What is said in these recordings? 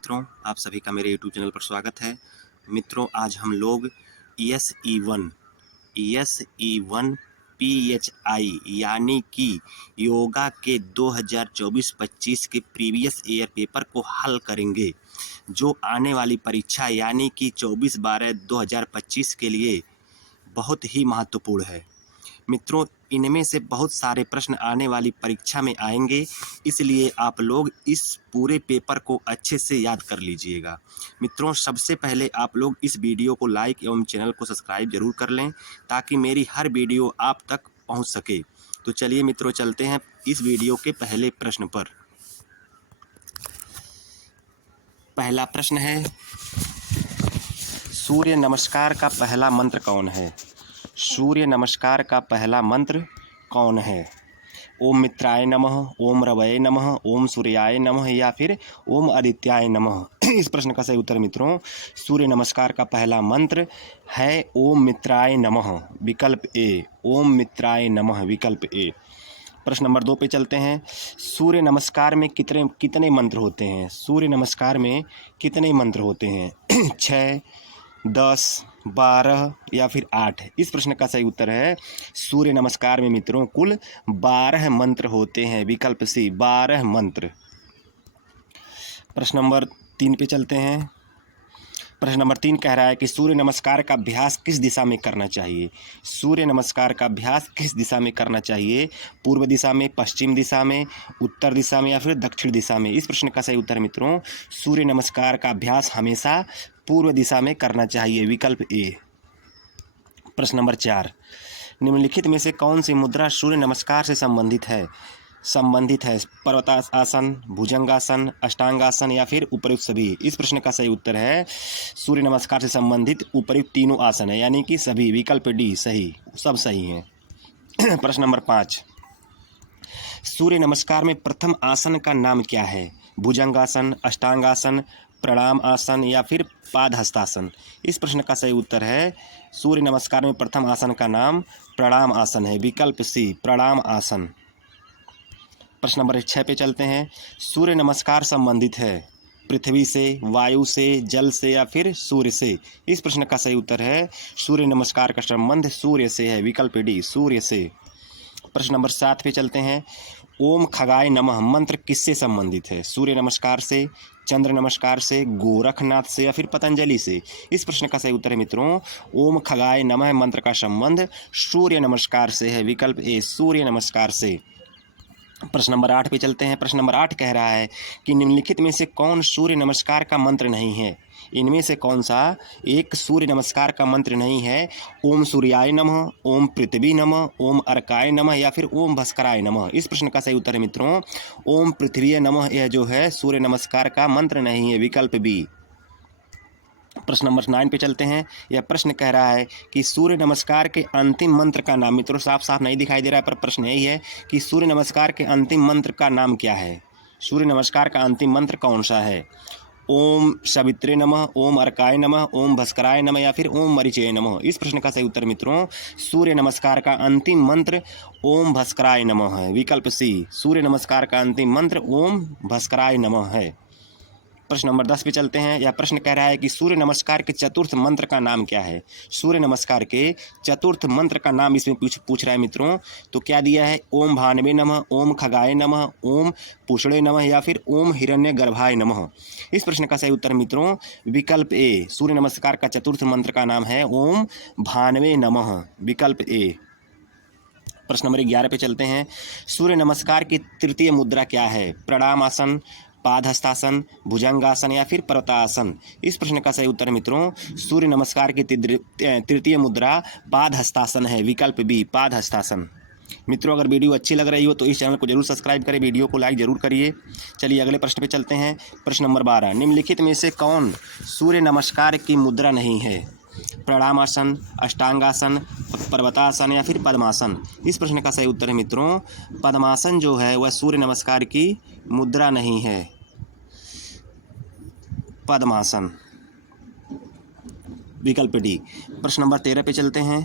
मित्रों, आप सभी का मेरे YouTube चैनल पर स्वागत है। मित्रों, आज हम लोग ES1 PHI यानी कि योगा के 2024-25 के प्रीवियस ईयर पेपर को हल करेंगे, जो आने वाली परीक्षा यानी कि 24/12/2025 के लिए बहुत ही महत्वपूर्ण है। मित्रों, इनमें से बहुत सारे प्रश्न आने वाली परीक्षा में आएंगे, इसलिए आप लोग इस पूरे पेपर को अच्छे से याद कर लीजिएगा। मित्रों, सबसे पहले आप लोग इस वीडियो को लाइक एवं चैनल को सब्सक्राइब जरूर कर लें, ताकि मेरी हर वीडियो आप तक पहुंच सके। तो चलिए मित्रों, चलते हैं इस वीडियो के पहले प्रश्न पर। पहला प्रश्न है, सूर्य नमस्कार का पहला मंत्र कौन है? सूर्य नमस्कार का पहला मंत्र कौन है? ओम मित्राय नमः, ओम रवये नमः, ओम सूर्याय नमः या फिर ओम आदित्याय नमः। इस प्रश्न का सही उत्तर मित्रों, सूर्य नमस्कार का पहला मंत्र है ओम मित्राय नमः, विकल्प ए। ओम मित्राय नमः, विकल्प ए। प्रश्न नंबर 2 पे चलते हैं। सूर्य नमस्कार में कितने मंत्र होते हैं? सूर्य नमस्कार में कितने मंत्र होते हैं? 6, 10, 12 या फिर 8? इस प्रश्न का सही उत्तर है, सूर्य नमस्कार में मित्रों कुल 12 मंत्र होते हैं, विकल्प सी, 12 मंत्र। प्रश्न नंबर 3 पे चलते हैं। प्रश्न नंबर 3 कह रहा है कि सूर्य नमस्कार का अभ्यास किस दिशा में करना चाहिए? सूर्य नमस्कार का अभ्यास किस दिशा में करना चाहिए? पूर्व दिशा में, पश्चिम दिशा में, उत्तर दिशा में या फिर दक्षिण दिशा में? इस प्रश्न का सही उत्तर मित्रों, सूर्य नमस्कार का अभ्यास हमेशा पूर्व दिशा में करना चाहिए, विकल्प ए। प्रश्न नंबर 4, निम्नलिखित में से कौन सी मुद्रा सूर्य नमस्कार से संबंधित है? पर्वतासन, भुजंगासन, अष्टांगासन या फिर उपयुक्त सभी? इस प्रश्न का सही उत्तर है, सूर्य नमस्कार से संबंधित उपयुक्त तीनों आसन है, यानी कि सभी, विकल्प डी सही, सब सही हैं। प्रश्न नंबर 5, सूर्य नमस्कार में प्रथम आसन का नाम क्या है? भुजंगासन, अष्टांगासन, प्रणाम आसन या फिर पादहस्तासन? इस प्रश्न का सही उत्तर है, सूर्य नमस्कार में प्रथम आसन का नाम प्रणाम आसन है, विकल्प सी, प्रणाम आसन। प्रश्न नंबर 6 पे चलते हैं। सूर्य नमस्कार संबंधित है पृथ्वी से, वायु से, जल से या फिर सूर्य से? इस प्रश्न का सही उत्तर है, सूर्य नमस्कार का संबंध सूर्य से है, विकल्प डी, सूर्य से। प्रश्न नंबर 7 पे चलते हैं। ओम खगाय नमः मंत्र किससे संबंधित है? सूर्य नमस्कार से, चंद्र नमस्कार से, गोरखनाथ से या फिर पतंजलि से? इस प्रश्न का सही उत्तर है मित्रों, ओम खगाय नमः मंत्र का संबंध सूर्य नमस्कार से है, विकल्प ए, सूर्य नमस्कार से। प्रश्न नंबर 8 पे चलते हैं। प्रश्न नंबर 8 कह रहा है कि निम्नलिखित में से कौन सूर्य नमस्कार का मंत्र नहीं है? इनमें से कौन सा एक सूर्य नमस्कार का मंत्र नहीं है? ओम सूर्याय नमः, ओम पृथ्वी नमः, ओम अर्काय नमः या फिर ओम भास्कराय नमः? इस प्रश्न का सही उत्तर है मित्रों, ओम पृथ्वी नमः, यह जो है सूर्य नमस्कार का मंत्र नहीं है, विकल्प बी। प्रश्न नंबर 9 पे चलते हैं। यह प्रश्न कह रहा है कि सूर्य नमस्कार के अंतिम मंत्र का नाम, मित्रों साफ साफ नहीं दिखाई दे रहा है पर प्रश्न यही है कि सूर्य नमस्कार के अंतिम मंत्र का नाम क्या है? सूर्य नमस्कार का अंतिम मंत्र कौन सा है? ओम सवित्रे नमः, ओम अर्काय नमः, ओम भास्कराय नमः या फिर ओम मरीचये नमः? इस प्रश्न का सही उत्तर मित्रों, सूर्य नमस्कार का अंतिम मंत्र ओम भास्कराय नमः है, विकल्प सी, सूर्य नमस्कार का अंतिम मंत्र ओम भास्कराय नमः है। प्रश्न नंबर 10 पे चलते हैं। यह प्रश्न कह रहा है कि सूर्य नमस्कार के चतुर्थ मंत्र का नाम क्या है? सूर्य नमस्कार के चतुर्थ मंत्र का नाम इसमें पूछ रहा है मित्रों। तो क्या दिया है? ओम भानवे नमः, ओम खगाय नमः, ओम पूषणे नमः या फिर ओम हिरण्य गर्भाय नमः? इस प्रश्न का सही उत्तर मित्रों, विकल्प ए, सूर्य नमस्कार का चतुर्थ मंत्र का नाम है ओम भानवे नमः, विकल्प ए। प्रश्न नंबर 11 पे चलते हैं। सूर्य नमस्कार की तृतीय मुद्रा क्या है? प्रणाम आसन, पादहस्तासन, भुजंगासन या फिर पर्वतासन? इस प्रश्न का सही उत्तर मित्रों, सूर्य नमस्कार की तृतीय मुद्रा पादहस्तासन है, विकल्प बी, पादहस्तासन। मित्रों, अगर वीडियो अच्छी लग रही हो तो इस चैनल को जरूर सब्सक्राइब करें, वीडियो को लाइक जरूर करिए। चलिए अगले प्रश्न पे चलते हैं। प्रश्न नंबर 12, निम्नलिखित में से कौन सूर्य नमस्कार की मुद्रा नहीं है? प्रणामासन, अष्टांगासन, पर्वतासन या फिर पद्मासन? इस प्रश्न का सही उत्तर है मित्रों, पद्मासन जो है वह सूर्य नमस्कार की मुद्रा नहीं है, पद्मासन, विकल्प डी। प्रश्न नंबर 13 पे चलते हैं।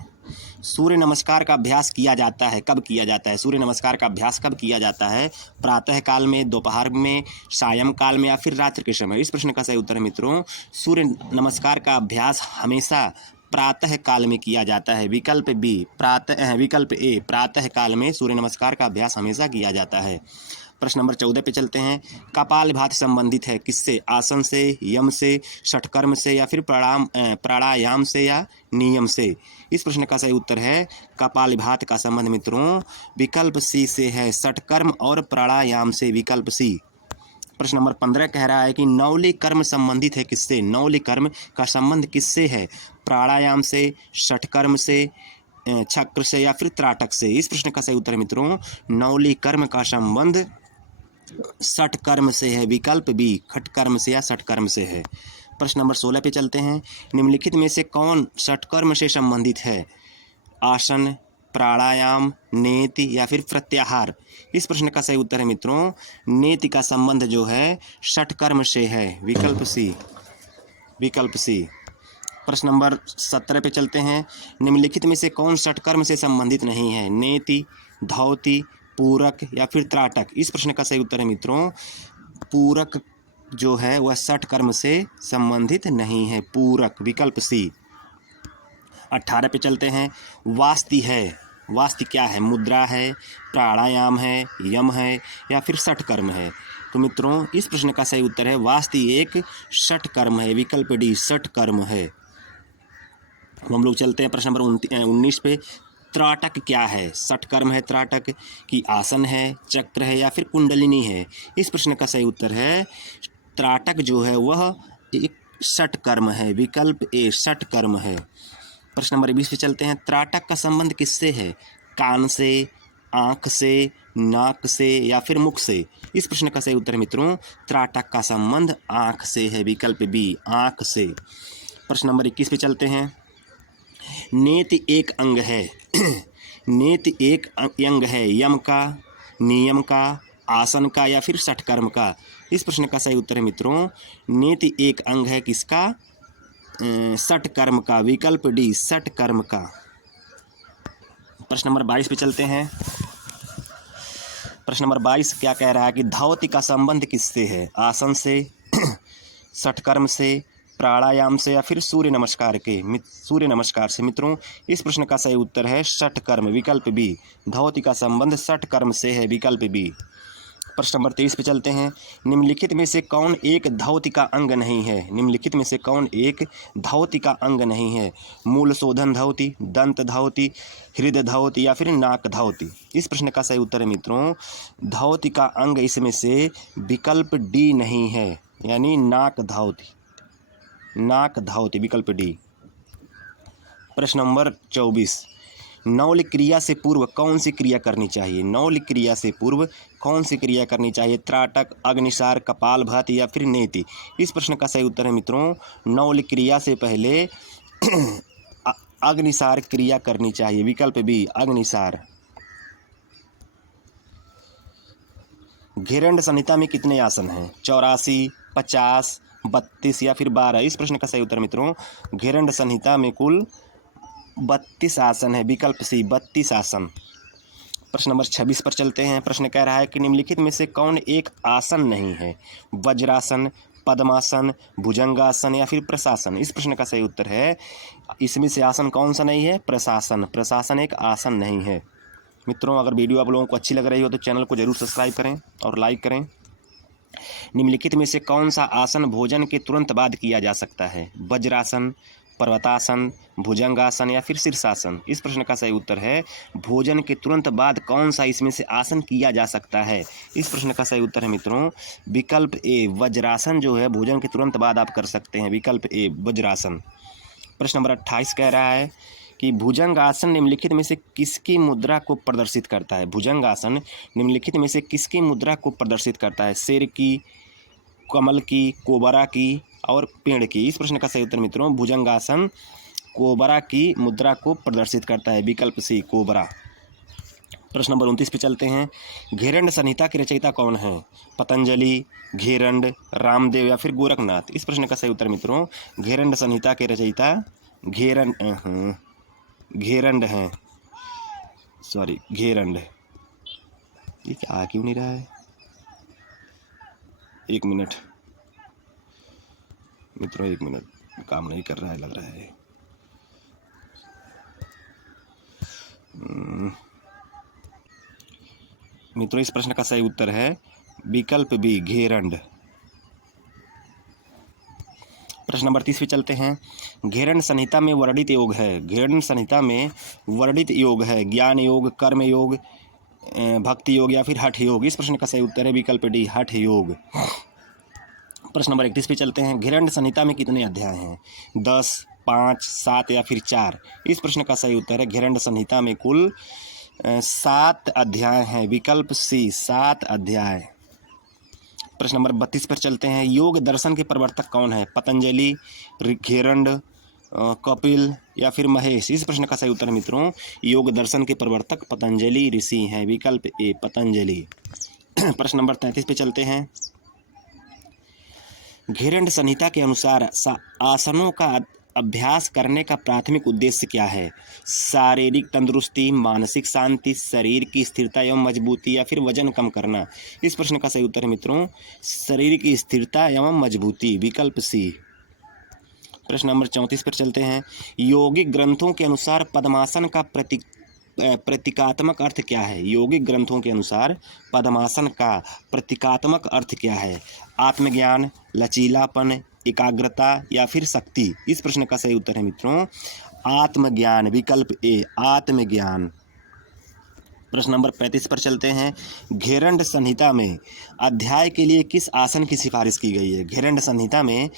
सूर्य नमस्कार का अभ्यास किया जाता है, कब किया जाता है? सूर्य नमस्कार का अभ्यास कब किया जाता है? प्रातः काल में, दोपहर में, सायं काल में या फिर रात्रि के समय? इस प्रश्न का सही उत्तर है मित्रों, सूर्य नमस्कार का अभ्यास हमेशा प्रातः काल में किया जाता है। विकल्प बी विकल्प ए प्रातः काल में सूर्य नमस्कार का अभ्यास हमेशा किया जाता है। प्रश्न नंबर 14 पे चलते हैं। कपालभाति संबंधित है किससे? आसन से, यम से, षटकर्म से या फिर प्राणायाम से या नियम से? इस प्रश्न का सही उत्तर है कपालभाति का संबंध मित्रों विकल्प सी से है, षटकर्म और प्राणायाम से, विकल्प सी। प्रश्न नंबर 15 कह रहा है कि नौली कर्म संबंधित है किससे? नौली कर्म का संबंध किससे है? प्राणायाम से, षटकर्म से, चक्र से या फिर त्राटक से? इस प्रश्न का सही उत्तर है मित्रों नौली कर्म का संबंध षटकर्म से है, विकल्प बी खटकर्म से या षटकर्म से है। प्रश्न नंबर 16 पे चलते हैं। निम्नलिखित में से कौन षटकर्म से संबंधित है? आसन, प्राणायाम, नेति या फिर प्रत्याहार? इस प्रश्न का सही उत्तर है मित्रों नेति का संबंध जो है षटकर्म से है, विकल्प सी, विकल्प सी। प्रश्न नंबर 17 पे चलते हैं। निम्नलिखित में से कौन षटकर्म से संबंधित नहीं है? नेति, धौति, पूरक या फिर त्राटक? इस प्रश्न का सही उत्तर है मित्रों पूरक जो है वह षटकर्म से संबंधित नहीं है, पूरक, विकल्प सी। 18 पे चलते हैं। वास्ति है, वास्ति क्या है? मुद्रा है, प्राणायाम है, यम है या फिर षटकर्म है? तो मित्रों इस प्रश्न का सही उत्तर है वास्ति एक षटकर्म है, विकल्प डी षटकर्म है। हम लोग चलते हैं प्रश्न नंबर 19 पे। त्राटक क्या है? षटकर्म है त्राटक कि आसन है, चक्र है या फिर कुंडलिनी है? इस प्रश्न का सही उत्तर है त्राटक जो है वह एक षटकर्म है, विकल्प ए षटकर्म है। प्रश्न नंबर 20 पे चलते हैं। त्राटक का संबंध किससे है? कान से, आँख से, नाक से या फिर मुख से? इस प्रश्न का सही उत्तर है मित्रों त्राटक का संबंध आँख से है, विकल्प बी आँख से। प्रश्न नंबर 21 पे चलते हैं। नेति एक अंग है नेति एक अंग है यम का, नियम का, आसन का या फिर षटकर्म का? इस प्रश्न का सही उत्तर है मित्रों नेति एक अंग है किसका? षटकर्म का, विकल्प डी षटकर्म का। प्रश्न नंबर 22 पे चलते हैं। प्रश्न नंबर 22 क्या कह रहा है कि धौति का संबंध किससे है? आसन से, षटकर्म से, प्राणायाम से या फिर सूर्य नमस्कार से? मित्रों इस प्रश्न का सही उत्तर है षटकर्म, विकल्प बी धौति का संबंध षटकर्म से है, विकल्प बी। प्रश्न नंबर 23 पे चलते हैं। निम्नलिखित में से कौन एक धौति का अंग नहीं है? निम्नलिखित में से कौन एक धौति का अंग नहीं है? मूल शोधन धौति, दंत धौति, हृदय धौति या फिर नाक धौति? इस प्रश्न का सही उत्तर है मित्रों धौति का अंग इसमें से विकल्प डी नहीं है, यानी नाक धौति, नाक धौति, विकल्प डी। प्रश्न नंबर 24। नौल क्रिया से पूर्व कौन सी क्रिया करनी चाहिए? नौल क्रिया से पूर्व कौन सी क्रिया करनी चाहिए? त्राटक, अग्निसार, कपालभाति या फिर नेति? इस प्रश्न का सही उत्तर है मित्रों नौल क्रिया से पहले अग्निसार क्रिया करनी चाहिए, विकल्प बी अग्निसार। घेरंड संहिता में कितने आसन हैं? 84, 50, 32 या फिर 12? इस प्रश्न का सही उत्तर मित्रों घेरंड संहिता में कुल 32 आसन है, विकल्प सी 32 आसन। प्रश्न नंबर 26 पर चलते हैं। प्रश्न कह रहा है कि निम्नलिखित में से कौन एक आसन नहीं है? वज्रासन, पद्मासन, भुजंगासन या फिर प्रशासन? इस प्रश्न का सही उत्तर है इसमें से आसन कौन सा नहीं है? प्रशासन, प्रशासन एक आसन नहीं है। मित्रों अगर वीडियो आप लोगों को अच्छी लग रही हो तो चैनल को जरूर सब्सक्राइब करें और लाइक करें। निम्नलिखित में से कौन सा आसन भोजन के तुरंत बाद किया जा सकता है? वज्रासन, पर्वतासन, भुजंगासन या फिर शीर्षासन? इस प्रश्न का सही उत्तर है भोजन के तुरंत बाद कौन सा इसमें से आसन किया जा सकता है? इस प्रश्न का सही उत्तर है मित्रों विकल्प ए वज्रासन जो है भोजन के तुरंत बाद आप कर सकते हैं, विकल्प ए वज्रासन। प्रश्न नंबर 28 कह रहा है कि भुजंगासन निम्नलिखित में से किसकी मुद्रा को प्रदर्शित करता है? भुजंगासन निम्नलिखित में से किसकी मुद्रा को प्रदर्शित करता है? शेर की, कमल की, कोबरा की और पेड़ की? इस प्रश्न का सही उत्तर मित्रों भुजंगासन कोबरा की मुद्रा को प्रदर्शित करता है, विकल्प सी कोबरा। प्रश्न नंबर 29 पे चलते हैं। घेरंड संहिता के रचयिता कौन है? पतंजलि, घेरंड, रामदेव या फिर गोरखनाथ? इस प्रश्न का सही उत्तर मित्रों घेरंड संहिता के रचयिता घेरंड हैं, सॉरी घेरंड। ये क्या आ क्यों नहीं रहा है? 1 मिनट मित्रों, 1 मिनट, काम नहीं कर रहा है लग रहा है। मित्रों इस प्रश्न का सही उत्तर है विकल्प बी घेरंड। प्रश्न नंबर 30 पे चलते हैं। घेरंड संहिता में वर्णित योग है, घेरंड संहिता में वर्णित योग है ज्ञान योग, कर्म योग, भक्ति योग या फिर हठ योग। इस प्रश्न का सही उत्तर है विकल्प डी हठ योग। प्रश्न नंबर 31 पे चलते हैं। घेरंड संहिता में कितने अध्याय हैं? 10, 5, 7 या फिर 4। इस प्रश्न का सही उत्तर है घेरंड संहिता में कुल 7 अध्याय हैं, विकल्प सी 7 अध्याय। प्रश्न नंबर 32 पर चलते हैं। योग दर्शन के प्रवर्तक कौन है? पतंजलि, घेरंड, कपिल या फिर महेश। इस प्रश्न का सही उत्तर है मित्रों योग दर्शन के प्रवर्तक पतंजलि ऋषि हैं, विकल्प ए पतंजलि। प्रश्न नंबर 33 पे चलते हैं। घेरंड संहिता के अनुसार आसनों का अभ्यास करने का प्राथमिक उद्देश्य क्या है? शारीरिक तंदुरुस्ती, मानसिक शांति, शरीर की स्थिरता एवं मजबूती या फिर वजन कम करना। इस प्रश्न का सही उत्तर है मित्रों शरीर की स्थिरता एवं मजबूती, विकल्प सी। प्रश्न नंबर 34 पर चलते हैं। योगिक ग्रंथों के अनुसार पद्मासन का प्रतीकात्मक अर्थ क्या है? योगिक ग्रंथों के अनुसार पद्मासन का प्रतीकात्मक अर्थ क्या है? आत्मज्ञान, लचीलापन, एकाग्रता या फिर शक्ति। इस प्रश्न का सही उत्तर है मित्रों आत्मज्ञान, विकल्प ए आत्मज्ञान। प्रश्न नंबर 35 पर चलते हैं। घेरंड संहिता में अध्याय के लिए किस आसन की सिफारिश की गई है? घेरंड संहिता में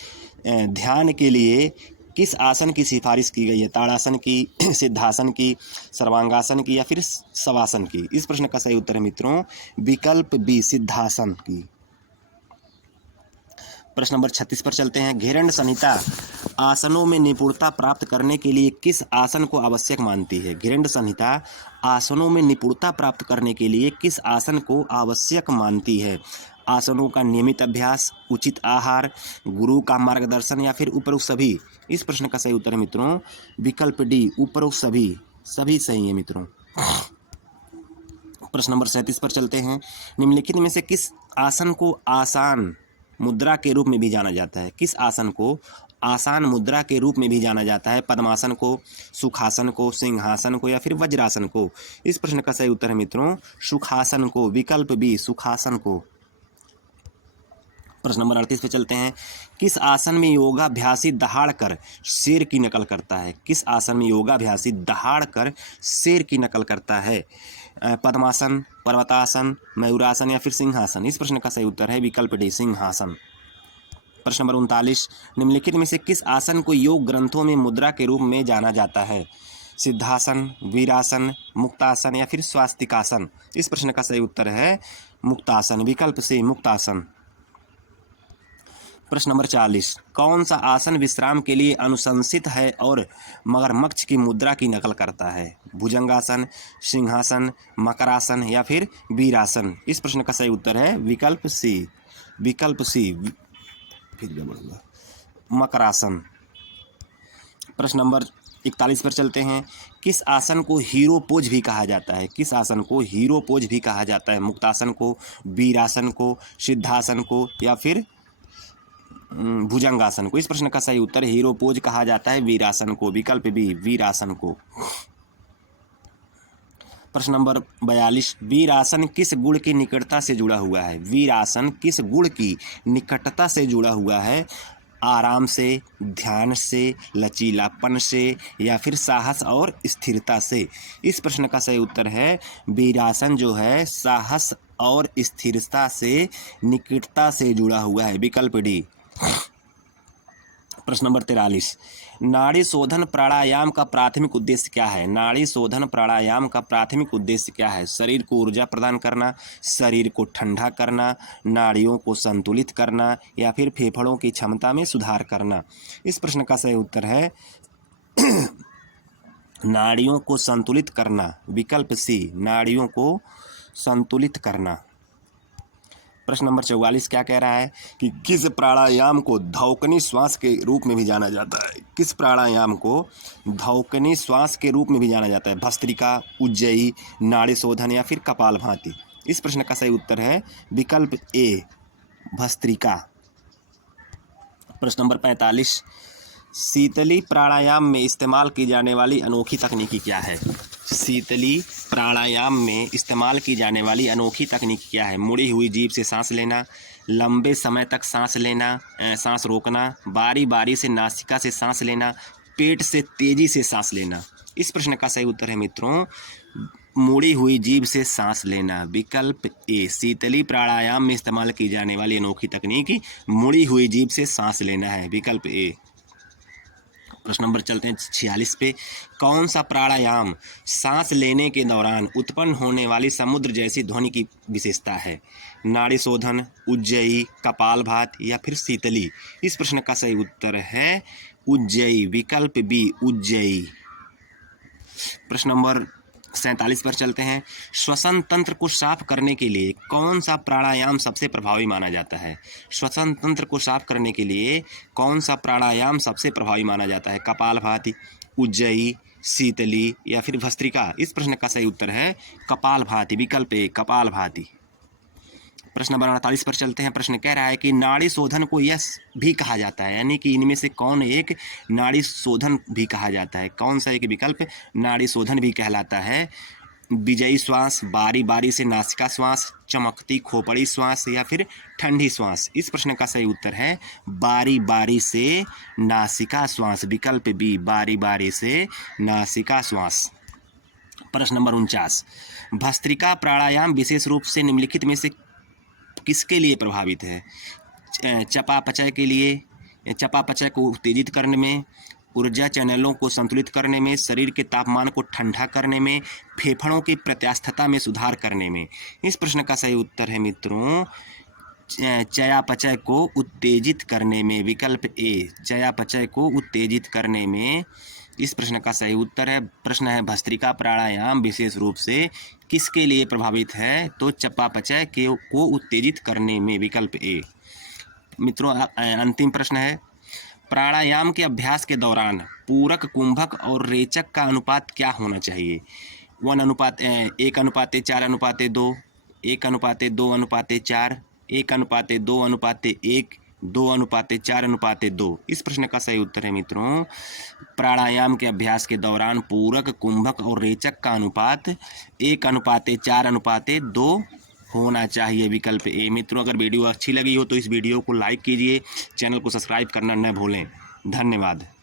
ध्यान के लिए किस आसन की सिफारिश की गई है? ताड़ासन की, सिद्धासन की, सर्वांगासन की या फिर शवासन की। इस प्रश्न का सही उत्तर है मित्रों विकल्प बी सिद्धासन की। प्रश्न नंबर 36 पर चलते हैं। घेरंड संहिता आसनों में निपुणता प्राप्त करने के लिए किस आसन को आवश्यक मानती है? घेरंड संहिता आसनों में निपुणता प्राप्त करने के लिए किस आसन को आवश्यक मानती है? आसनों का नियमित अभ्यास, उचित आहार, गुरु का मार्गदर्शन या फिर उपरोक्त सभी। इस प्रश्न का सही उत्तर है मित्रों विकल्प डी उपरोक्त सभी, सभी सही है मित्रों। प्रश्न नंबर 37 पर चलते हैं। निम्नलिखित में से किस आसन को आसान मुद्रा के रूप में भी जाना जाता है? किस आसन को आसान मुद्रा के रूप में भी जाना जाता है? पद्मासन को, सुखासन को, सिंहासन को या फिर वज्रासन को। इस प्रश्न का सही उत्तर है मित्रों सुखासन को, विकल्प बी सुखासन को। प्रश्न नंबर 38 पे चलते हैं। किस आसन में योगाभ्यासी दहाड़ कर शेर की नकल करता है? किस आसन में योगाभ्यासी दहाड़ कर शेर की नकल करता है? पद्मासन, पर्वतासन, मयूरासन या फिर सिंहासन। इस प्रश्न का सही उत्तर है विकल्प डी सिंहासन। प्रश्न नंबर 39। निम्नलिखित में से किस आसन को योग ग्रंथों में मुद्रा के रूप में जाना जाता है? सिद्धासन, वीरासन, मुक्तासन या फिर स्वास्तिकासन। इस प्रश्न का सही उत्तर है मुक्तासन, विकल्प सी मुक्तासन। प्रश्न नंबर 40। कौन सा आसन विश्राम के लिए अनुशंसित है और मगरमच्छ की मुद्रा की नकल करता है? भुजंगासन, सिंहासन, मकरासन या फिर वीरासन। इस प्रश्न का सही उत्तर है विकल्प सी, विकल्प सी, फिर गड़बड़ हुआ, मकरासन। प्रश्न नंबर 41 पर चलते हैं। किस आसन को हीरो पोज भी कहा जाता है? किस आसन को हीरो पोज भी कहा जाता है? मुक्तासन को, वीरासन को, सिद्धासन को या फिर भुजंगासन को। इस प्रश्न का सही उत्तर हीरो पोज कहा जाता है वीरासन को, विकल्प बी वीरासन को। प्रश्न नंबर 42। वीरासन किस गुण की निकटता से जुड़ा हुआ है? वीरासन किस गुण की निकटता से जुड़ा हुआ है? आराम से, ध्यान से, लचीलापन से या फिर साहस और स्थिरता से। इस प्रश्न का सही उत्तर है वीरासन जो है साहस और स्थिरता से निकटता से जुड़ा हुआ है, विकल्प डी। प्रश्न नंबर 43। नाड़ी शोधन प्राणायाम का प्राथमिक उद्देश्य क्या है? नाड़ी शोधन प्राणायाम का प्राथमिक उद्देश्य क्या है? शरीर को ऊर्जा प्रदान करना, शरीर को ठंडा करना, नाड़ियों को संतुलित करना या फिर फेफड़ों की क्षमता में सुधार करना। इस प्रश्न का सही उत्तर है नाड़ियों को संतुलित करना, विकल्प सी नाड़ियों को संतुलित करना। प्रश्न नंबर 44 क्या कह रहा है कि किस प्राणायाम को धौकनी श्वास के रूप में भी जाना जाता है? किस प्राणायाम को धौकनी श्वास के रूप में भी जाना जाता है? भस्त्रिका, उज्जयी, नाड़ी शोधन या फिर कपालभाति? इस प्रश्न का सही उत्तर है विकल्प ए, भस्त्रिका। प्रश्न नंबर 45, शीतली प्राणायाम में इस्तेमाल की जाने वाली अनोखी तकनीकी क्या है? शीतली प्राणायाम में इस्तेमाल की जाने वाली अनोखी तकनीक क्या है? मुड़ी हुई जीभ से सांस लेना, लंबे समय तक सांस लेना, सांस रोकना, बारी बारी से नासिका से सांस लेना, पेट से तेजी से सांस लेना? इस प्रश्न का सही उत्तर है मित्रों मुड़ी हुई जीभ से सांस लेना, विकल्प ए। शीतली प्राणायाम में इस्तेमाल की जाने वाली अनोखी तकनीक मुड़ी हुई जीभ से सांस लेना है, विकल्प ए। प्रश्न नंबर चलते हैं 46 पे, कौन सा प्राणायाम सांस लेने के दौरान उत्पन्न होने वाली समुद्र जैसी ध्वनि की विशेषता है? नाड़ी शोधन, उज्जयी, कपालभाति या फिर शीतली? इस प्रश्न का सही उत्तर है उज्जयी, विकल्प बी, उज्जयी। प्रश्न नंबर 47 पर चलते हैं, श्वसन तंत्र को साफ करने के लिए कौन सा प्राणायाम सबसे प्रभावी माना जाता है? श्वसन तंत्र को साफ करने के लिए कौन सा प्राणायाम सबसे प्रभावी माना जाता है? कपालभाति, उज्जयी, शीतली या फिर भस्त्रिका? इस प्रश्न का सही उत्तर है कपालभाति, विकल्प ए, कपालभाति। प्रश्न नंबर 48 पर चलते हैं। प्रश्न कह रहा है कि नाड़ी शोधन को यश भी कहा जाता है, यानी कि इनमें से कौन एक नाड़ी शोधन भी कहा जाता है? कौन सा एक विकल्प नाड़ी शोधन भी कहलाता है? विजयी श्वास, बारी बारी से नासिका श्वास, चमकती खोपड़ी श्वास या फिर ठंडी श्वास? इस प्रश्न का सही उत्तर है बारी बारी से नासिका श्वास, विकल्प बी, बारी बारी से नासिका श्वास। प्रश्न नंबर 49, भस्त्रिका प्राणायाम विशेष रूप से निम्नलिखित में से किसके लिए प्रभावित है? चयापचय के लिए, चयापचय को उत्तेजित करने में, ऊर्जा चैनलों को संतुलित करने में, शरीर के तापमान को ठंडा करने में, फेफड़ों की प्रत्यास्थता में सुधार करने में? इस प्रश्न का सही उत्तर है मित्रों चयापचय को उत्तेजित करने में, विकल्प ए, चयापचय को उत्तेजित करने में। इस प्रश्न का सही उत्तर है, प्रश्न है भस्त्रिका प्राणायाम विशेष रूप से किसके लिए प्रभावित है? तो चयापचय को उत्तेजित करने में, विकल्प ए। मित्रों अंतिम प्रश्न है, प्राणायाम के अभ्यास के दौरान पूरक, कुंभक और रेचक का अनुपात क्या होना चाहिए? 1:1, 1:4:2, 1:2:4, 1:2:1, 2:4:2? इस प्रश्न का सही उत्तर है मित्रों प्राणायाम के अभ्यास के दौरान पूरक, कुंभक और रेचक का अनुपात 1:4:2 होना चाहिए, विकल्प ए। मित्रों अगर वीडियो अच्छी लगी हो तो इस वीडियो को लाइक कीजिए, चैनल को सब्सक्राइब करना न भूलें। धन्यवाद।